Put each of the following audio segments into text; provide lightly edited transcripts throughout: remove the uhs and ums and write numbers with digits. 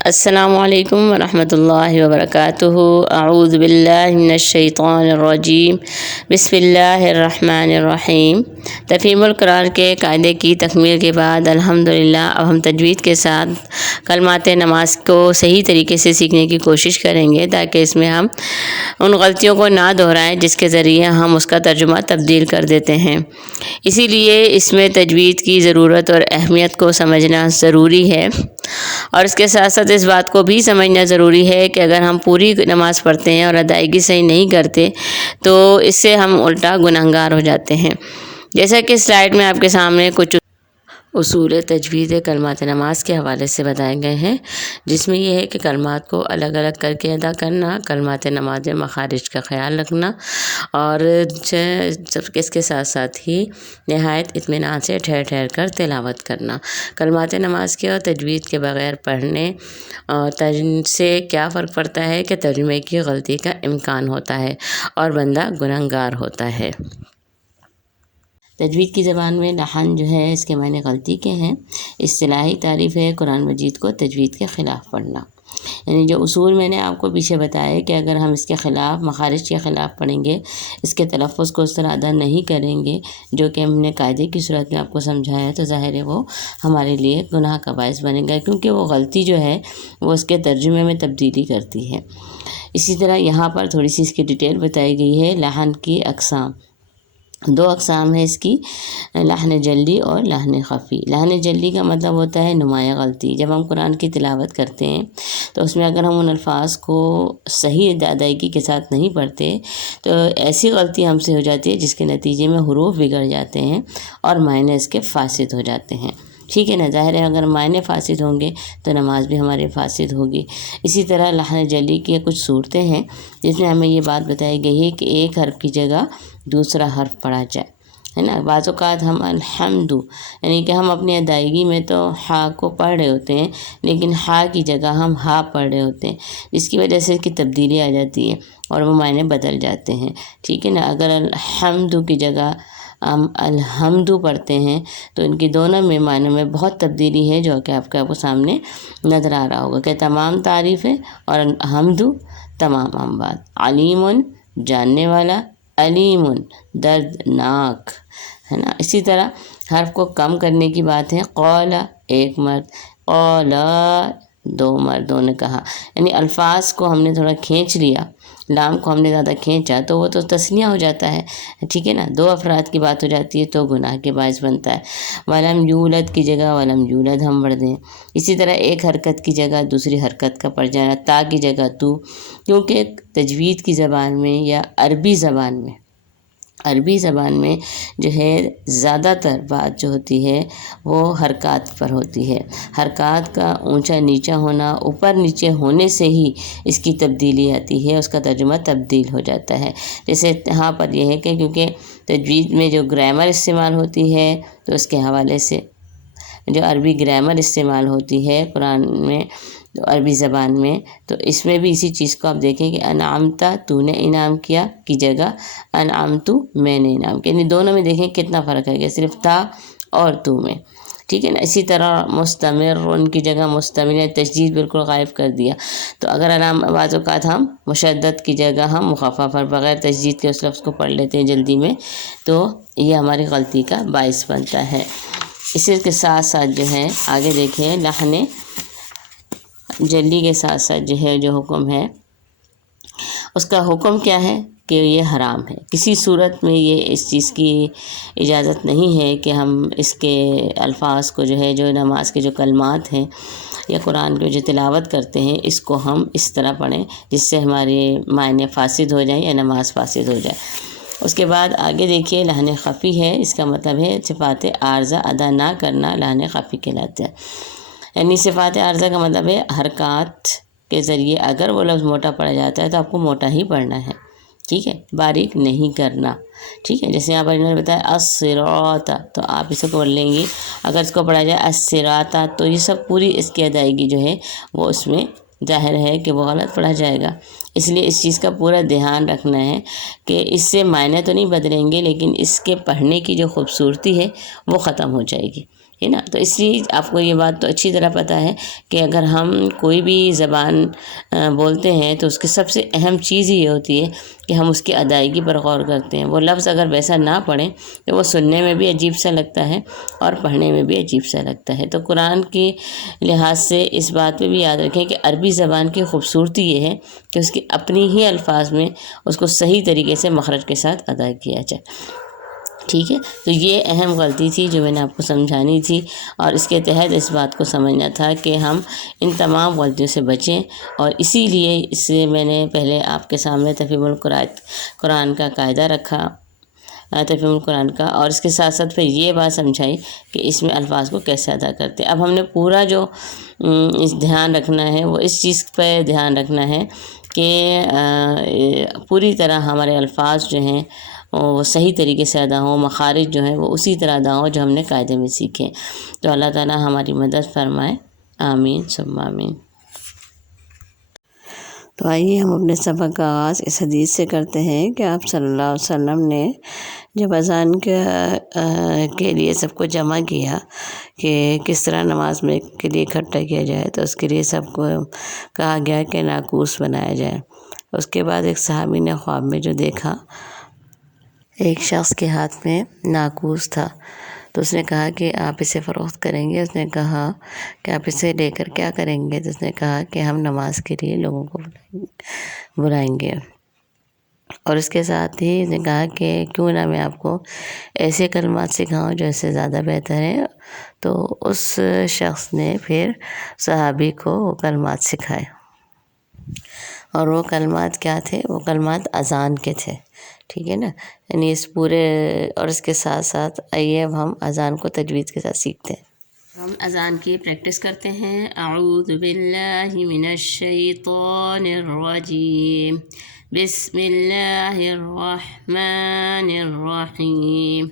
السلام علیکم ورحمۃ اللہ وبرکاتہ۔ اعوذ باللہ من الشیطان الرجیم، بسم اللہ الرحمن الرحیم۔ تفہیم القرآن کے قاعدے کی تکمیل کے بعد الحمدللہ اب ہم تجوید کے ساتھ کلمات نماز کو صحیح طریقے سے سیکھنے کی کوشش کریں گے تاکہ اس میں ہم ان غلطیوں کو نہ دہرائیں جس کے ذریعے ہم اس کا ترجمہ تبدیل کر دیتے ہیں۔ اسی لیے اس میں تجوید کی ضرورت اور اہمیت کو سمجھنا ضروری ہے، اور اس کے ساتھ ساتھ اس بات کو بھی سمجھنا ضروری ہے کہ اگر ہم پوری نماز پڑھتے ہیں اور ادائیگی صحیح نہیں کرتے تو اس سے ہم الٹا گنہگار ہو جاتے ہیں۔ جیسا کہ سلائیڈ میں آپ کے سامنے کچھ اصول تجوید کلمات نماز کے حوالے سے بتائے گئے ہیں، جس میں یہ ہے کہ کلمات کو الگ الگ کر کے ادا کرنا، کلمات نماز میں مخارج کا خیال رکھنا، اور اس کے ساتھ ساتھ ہی نہایت اطمینان سے ٹھہر ٹھہر کر تلاوت کرنا۔ کلمات نماز کے اور تجوید کے بغیر پڑھنے اور سے کیا فرق پڑتا ہے کہ ترجمے کی غلطی کا امکان ہوتا ہے اور بندہ گنہگار ہوتا ہے۔ تجوید کی زبان میں لحن جو ہے اس کے معنی غلطی کے ہیں۔ اصطلاحی تعریف ہے قرآن مجید کو تجوید کے خلاف پڑھنا، یعنی جو اصول میں نے آپ کو پیچھے بتایا کہ اگر ہم اس کے خلاف، مخارج کے خلاف پڑھیں گے، اس کے تلفظ کو اس طرح ادا نہیں کریں گے جو کہ ہم نے قاعدے کی صورت میں آپ کو سمجھایا، تو ظاہر ہے وہ ہمارے لیے گناہ کا باعث بنے گا، کیونکہ وہ غلطی جو ہے وہ اس کے ترجمے میں تبدیلی کرتی ہے۔ اسی طرح یہاں پر تھوڑی سی اس کی ڈیٹیل بتائی گئی ہے۔ لحن کی اقسام، دو اقسام ہے اس کی، لحن جلی اور لحن خفی۔ لحن جلی کا مطلب ہوتا ہے نمایاں غلطی۔ جب ہم قرآن کی تلاوت کرتے ہیں تو اس میں اگر ہم ان الفاظ کو صحیح ادائیگی کے ساتھ نہیں پڑھتے تو ایسی غلطی ہم سے ہو جاتی ہے جس کے نتیجے میں حروف بگڑ جاتے ہیں اور معنی اس کے فاسد ہو جاتے ہیں، ٹھیک ہے نا۔ ظاہر ہے اگر معنی فاسد ہوں گے تو نماز بھی ہماری فاسد ہوگی۔ اسی طرح لحن جلی کی کچھ صورتیں ہیں جس میں ہمیں یہ بات بتائی گئی ہے کہ ایک حرف کی جگہ دوسرا حرف پڑھا جائے، ہے نا۔ بعض اوقات ہم الحمد، یعنی کہ ہم اپنی ادائیگی میں تو ہا کو پڑھ رہے ہوتے ہیں لیکن ہا کی جگہ ہم ہا پڑھ رہے ہوتے ہیں، جس کی وجہ سے اس کی تبدیلی آ جاتی ہے اور وہ معنی بدل جاتے ہیں، ٹھیک ہے نا۔ اگر الحمد کی جگہ ہم الحمد پڑھتے ہیں تو ان کی دونوں میں معنی میں بہت تبدیلی ہے، جو کہ آپ کو سامنے نظر آ رہا ہوگا کہ تمام تعریف ہے اور حمد تمام اموات۔ علیم جاننے والا، علیم دردناک، ہے نا۔ اسی طرح حرف کو کم کرنے کی بات ہے۔ قال ایک مرد، قالا دو مردوں نے کہا، یعنی الفاظ کو ہم نے تھوڑا کھینچ لیا، لام کو ہم نے زیادہ کھینچا تو وہ تو تثنیہ ہو جاتا ہے، ٹھیک ہے نا۔ دو افراد کی بات ہو جاتی ہے تو گناہ کے باعث بنتا ہے۔ ولم یولد کی جگہ ولم یولد ہم پڑھ دیں۔ اسی طرح ایک حرکت کی جگہ دوسری حرکت کا پڑ جانا، تا کی جگہ تو، کیونکہ تجوید کی زبان میں یا عربی زبان میں جو ہے زیادہ تر بات جو ہوتی ہے وہ حرکات پر ہوتی ہے۔ حرکات کا اونچا نیچا ہونا، اوپر نیچے ہونے سے ہی اس کی تبدیلی آتی ہے، اس کا ترجمہ تبدیل ہو جاتا ہے۔ جیسے یہاں پر یہ ہے کہ کیونکہ تجوید میں جو گرامر استعمال ہوتی ہے تو اس کے حوالے سے جو عربی گرامر استعمال ہوتی ہے قرآن میں، تو عربی زبان میں، تو اس میں بھی اسی چیز کو آپ دیکھیں کہ انعمتا تو نے انعام کیا کی جگہ انعمتو میں نے انعام کیا، یعنی دونوں میں دیکھیں کتنا فرق ہے، صرف تا اور تو میں، ٹھیک ہے نا۔ اسی طرح مستمر ان کی جگہ مستمر، تشدید بالکل غائب کر دیا، تو اگر بعض اوقات ہم مشدد کی جگہ ہم مخفف اور بغیر تشدید کے اس لفظ کو پڑھ لیتے ہیں جلدی میں، تو یہ ہماری غلطی کا باعث بنتا ہے۔ اسی کے ساتھ ساتھ جو ہے آگے دیکھیں، لحن جلی کے ساتھ ساتھ جو ہے جو حکم ہے اس کا حکم کیا ہے کہ یہ حرام ہے۔ کسی صورت میں یہ اس چیز کی اجازت نہیں ہے کہ ہم اس کے الفاظ کو جو ہے، جو نماز کے جو کلمات ہیں یا قرآن کو جو تلاوت کرتے ہیں، اس کو ہم اس طرح پڑھیں جس سے ہمارے معنی فاسد ہو جائیں یا نماز فاسد ہو جائے۔ اس کے بعد آگے دیکھیے لحن خفی ہے، اس کا مطلب ہے صفات عارضہ ادا نہ کرنا لحن خفی کہلاتا ہے۔ یعنی صفات عارضہ کا مطلب ہے حرکات کے ذریعے اگر وہ لفظ موٹا پڑا جاتا ہے تو آپ کو موٹا ہی پڑھنا ہے، ٹھیک ہے، باریک نہیں کرنا، ٹھیک ہے۔ جیسے یہاں پر انہوں نے بتایا الصراط، تو آپ اسے پڑھ لیں گی، اگر اس کو پڑھا جائے الصراط تو یہ سب پوری اس کی ادائیگی جو ہے وہ اس میں ظاہر ہے کہ وہ غلط پڑھا جائے گا۔ اس لیے اس چیز کا پورا دھیان رکھنا ہے کہ اس سے معنی تو نہیں بدلیں گے، لیکن اس کے پڑھنے کی جو خوبصورتی ہے وہ ختم ہو جائے گی، ہے نا۔ تو اس لیے آپ کو یہ بات تو اچھی طرح پتہ ہے کہ اگر ہم کوئی بھی زبان بولتے ہیں تو اس کی سب سے اہم چیز یہ ہوتی ہے کہ ہم اس کی ادائیگی پر غور کرتے ہیں۔ وہ لفظ اگر ویسا نہ پڑھیں تو وہ سننے میں بھی عجیب سا لگتا ہے اور پڑھنے میں بھی عجیب سا لگتا ہے۔ تو قرآن کی لحاظ سے اس بات پہ بھی یاد رکھیں کہ عربی زبان کی خوبصورتی یہ ہے کہ اس کی اپنی ہی الفاظ میں اس کو صحیح طریقے سے مخرج کے ساتھ ادا کیا جائے، ٹھیک ہے۔ تو یہ اہم غلطی تھی جو میں نے آپ کو سمجھانی تھی، اور اس کے تحت اس بات کو سمجھنا تھا کہ ہم ان تمام غلطیوں سے بچیں، اور اسی لیے اس سے میں نے پہلے آپ کے سامنے تفہیم القرآن کا قاعدہ رکھا، تفہیم القرآن کا، اور اس کے ساتھ ساتھ پھر یہ بات سمجھائی کہ اس میں الفاظ کو کیسے ادا کرتے ہیں۔ اب ہم نے پورا جو دھیان رکھنا ہے وہ اس چیز پہ دھیان رکھنا ہے کہ پوری طرح ہمارے الفاظ جو ہیں وہ صحیح طریقے سے ادا ہوں، مخارج جو ہیں وہ اسی طرح ادا ہوں جو ہم نے قاعدے میں سیکھیں۔ تو اللہ تعالیٰ ہماری مدد فرمائے، آمین ثم آمین۔ تو آئیے ہم اپنے سبق کا آغاز اس حدیث سے کرتے ہیں کہ آپ صلی اللہ علیہ وسلم نے جب اذان کے لیے سب کو جمع کیا کہ کس طرح نماز میں کے لیے اکٹھا کیا جائے، تو اس کے لیے سب کو کہا گیا کہ ناقوس بنایا جائے۔ اس کے بعد ایک صحابی نے خواب میں جو دیکھا، ایک شخص کے ہاتھ میں ناقوس تھا، تو اس نے کہا کہ آپ اسے فروخت کریں گے؟ اس نے کہا کہ آپ اسے لے کر کیا کریں گے؟ تو اس نے کہا کہ ہم نماز کے لیے لوگوں کو بلائیں گے۔ اور اس کے ساتھ ہی اس نے کہا کہ کیوں نہ میں آپ کو ایسے کلمات سکھاؤں جو اس سے زیادہ بہتر ہے۔ تو اس شخص نے پھر صحابی کو وہ کلمات سکھائے، اور وہ کلمات کیا تھے؟ وہ کلمات اذان کے تھے، ٹھیک ہے نا۔ یعنی اس پورے، اور اس کے ساتھ ساتھ آئیے اب ہم اذان کو تجوید کے ساتھ سیکھتے ہیں۔ ہم اذان کی پریکٹس کرتے ہیں۔ اعوذ باللہ من الشیطان الرجیم، بسم اللہ الرحمن الرحیم،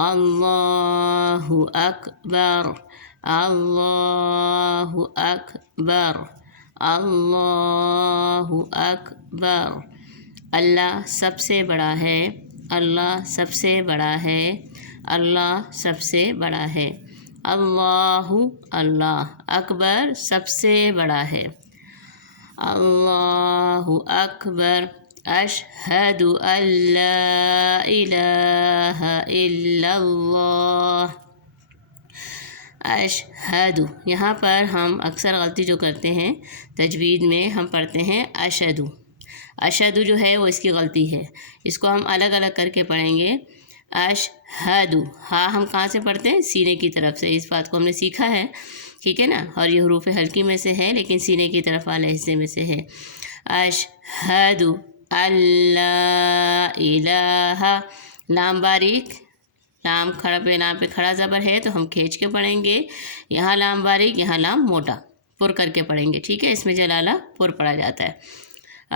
اللہ اکبر، اللہ اکبر، اللہ اکبر۔ اللہ سب سے بڑا ہے، اللہ سب سے بڑا ہے، اللہ سب سے بڑا ہے۔ اللہ اللہ اکبر سب سے بڑا ہے۔ اللہ اکبر، اشہد ان لا الہ الا اللہ، اشہد۔ یہاں پر ہم اکثر غلطی جو کرتے ہیں تجوید میں، ہم پڑھتے ہیں اشہدو۔ اشہدو جو ہے وہ اس کی غلطی ہے، اس کو ہم الگ الگ کر کے پڑھیں گے۔ اشہدو، ہاں ہم کہاں سے پڑھتے ہیں؟ سینے کی طرف سے۔ اس بات کو ہم نے سیکھا ہے، ٹھیک ہے نا، اور یہ حروف حلقی میں سے ہے لیکن سینے کی طرف والے حصے میں سے ہے۔ اشہد ان لا الہ، لام باریک، لام کھڑا پہ، لام پہ کھڑا زبر ہے تو ہم کھینچ کے پڑھیں گے، یہاں لام باریک، یہاں لام موٹا، پر کر کے پڑھیں گے، ٹھیک ہے۔ اس میں جلالہ پر پڑھا جاتا ہے۔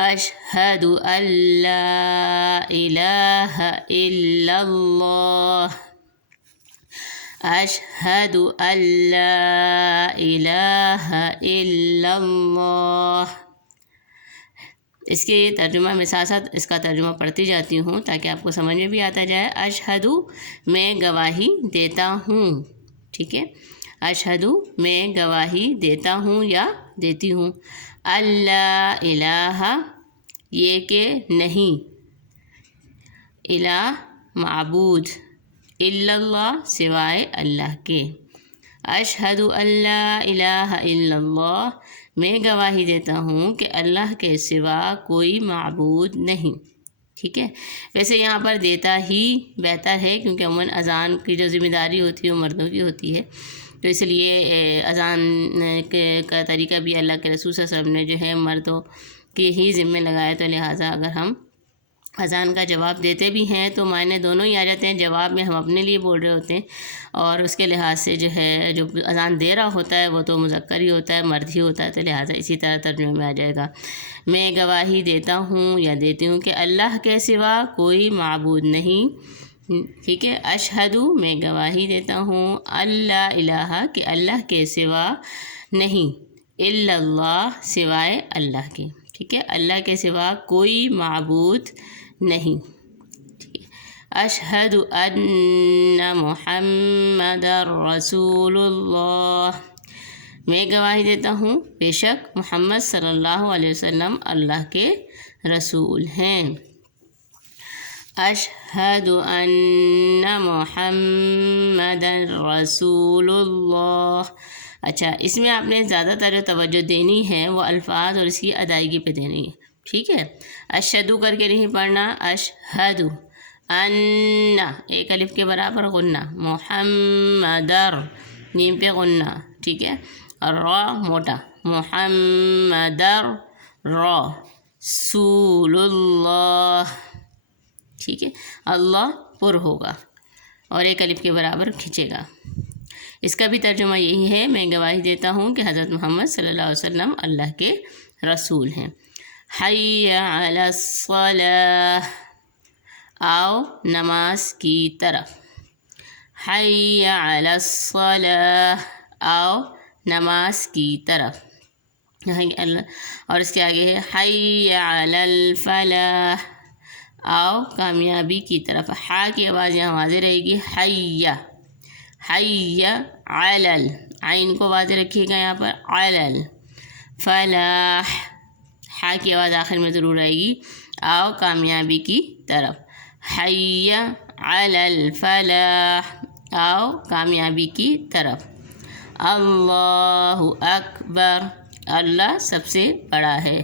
اشہد ان لا الہ الا اللہ، اشہد ان لا الہ الا اللہ۔ اس کے ترجمہ میں ساتھ ساتھ اس کا ترجمہ پڑھتی جاتی ہوں تاکہ آپ کو سمجھ میں بھی آتا جائے۔ اشہد، میں گواہی دیتا ہوں، ٹھیک ہے، اشہد میں گواہی دیتا ہوں یا دیتی ہوں۔ اللہ الہ، یہ کہ نہیں، الہ معبود، الا اللہ سوائے اللہ کے۔ اشہد ان لا الہ الا اللہ، میں گواہی دیتا ہوں کہ اللہ کے سوا کوئی معبود نہیں، ٹھیک ہے۔ ویسے یہاں پر دیتا ہی بہتر ہے کیونکہ عموماً اذان کی جو ذمہ داری ہوتی ہے وہ مردوں کی ہوتی ہے، تو اس لیے اذان کا طریقہ بھی اللہ کے رسول صلی اللہ علیہ وسلم نے جو ہے مردوں کے ہی ذمہ لگایا، تو لہٰذا اگر ہم اذان کا جواب دیتے بھی ہیں تو معنی دونوں ہی آ جاتے ہیں۔ جواب میں ہم اپنے لیے بول رہے ہوتے ہیں، اور اس کے لحاظ سے جو ہے جو اذان دے رہا ہوتا ہے وہ تو مذکر ہی ہوتا ہے، مرد ہی ہوتا ہے، تو لہٰذا اسی طرح ترجمے میں آ جائے گا۔ میں گواہی دیتا ہوں یا دیتی ہوں کہ اللہ کے سوا کوئی معبود نہیں، ٹھیک ہے۔ اشہد، میں گواہی دیتا ہوں، اللہ الہ، کہ اللہ کے سوا نہیں، الا اللہ سوائے اللہ کے، ٹھیک ہے، اللہ کے سوا کوئی معبود نہیں. ٹھیک ہے، اشہد ان محمد رسول اللہ، میں گواہی دیتا ہوں بے شک محمد صلی اللہ علیہ وسلم اللہ کے رسول ہیں. اشہد ان محمد رسول اللہ. اچھا، اس میں آپ نے زیادہ تر توجہ دینی ہے وہ الفاظ اور اس کی ادائیگی پہ دینی ہے. ٹھیک ہے، اشہدو کر کے نہیں پڑھنا، اشہد ان ایک الف کے برابر غنہ، محمدر نیم پہ غنہ. ٹھیک ہے، اور را موٹا، محمدر رسول اللہ. ٹھیک ہے، اللہ پر ہوگا اور ایک الف کے برابر کھنچے گا. اس کا بھی ترجمہ یہی ہے، میں گواہی دیتا ہوں کہ حضرت محمد صلی اللہ علیہ وسلم اللہ کے رسول ہیں. حی علی الصلاۃ، آؤ نماز کی طرف. حی علی الصلاۃ، آؤ نماز کی طرف. اور اس کے آگے ہے حی علی الفلاح، آؤ کامیابی کی طرف. ہا کی آواز یہاں واضح رہے گی، حی حی علی، عین کو واضح رکھیے گا یہاں پر، علی فلاح، ہا کی آواز آخر میں ضرور آئے گی، آؤ کامیابی کی طرف. حی علی الفلاح، آؤ کامیابی کی طرف. اللہ اکبر، اللہ سب سے بڑا ہے.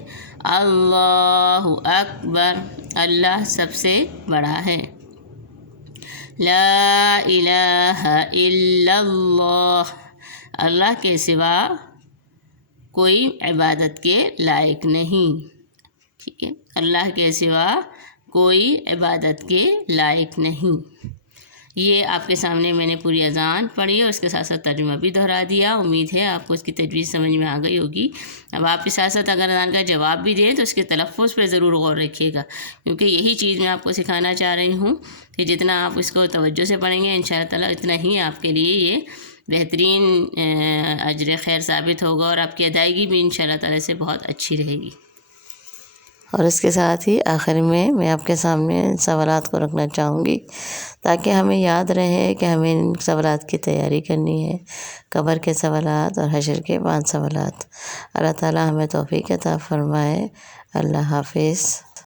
اللہ اکبر، اللہ سب سے بڑا ہے. لا الہ الا اللہ، اللہ کے سوا کوئی عبادت کے لائق نہیں. ٹھیک ہے، اللہ کے سوا کوئی عبادت کے لائق نہیں. یہ آپ کے سامنے میں نے پوری اذان پڑھی اور اس کے ساتھ ساتھ ترجمہ بھی دہرا دیا. امید ہے آپ کو اس کی تجوید سمجھ میں آ گئی ہوگی. اب آپ کے ساتھ ساتھ اگر اذان کا جواب بھی دیں تو اس کے تلفظ پہ ضرور غور رکھیے گا، کیونکہ یہی چیز میں آپ کو سکھانا چاہ رہی ہوں کہ جتنا آپ اس کو توجہ سے پڑھیں گے انشاءاللہ تعالیٰ اتنا ہی آپ کے لیے یہ بہترین اجر خیر ثابت ہوگا اور آپ کی ادائیگی بھی انشاءاللہ تعالیٰ سے بہت اچھی رہے گی. اور اس کے ساتھ ہی آخر میں آپ کے سامنے ان سوالات کو رکھنا چاہوں گی تاکہ ہمیں یاد رہے کہ ہمیں ان سوالات کی تیاری کرنی ہے. قبر کے سوالات اور حشر کے 5 سوالات. اللہ تعالیٰ ہمیں توفیق عطا فرمائے. اللہ حافظ.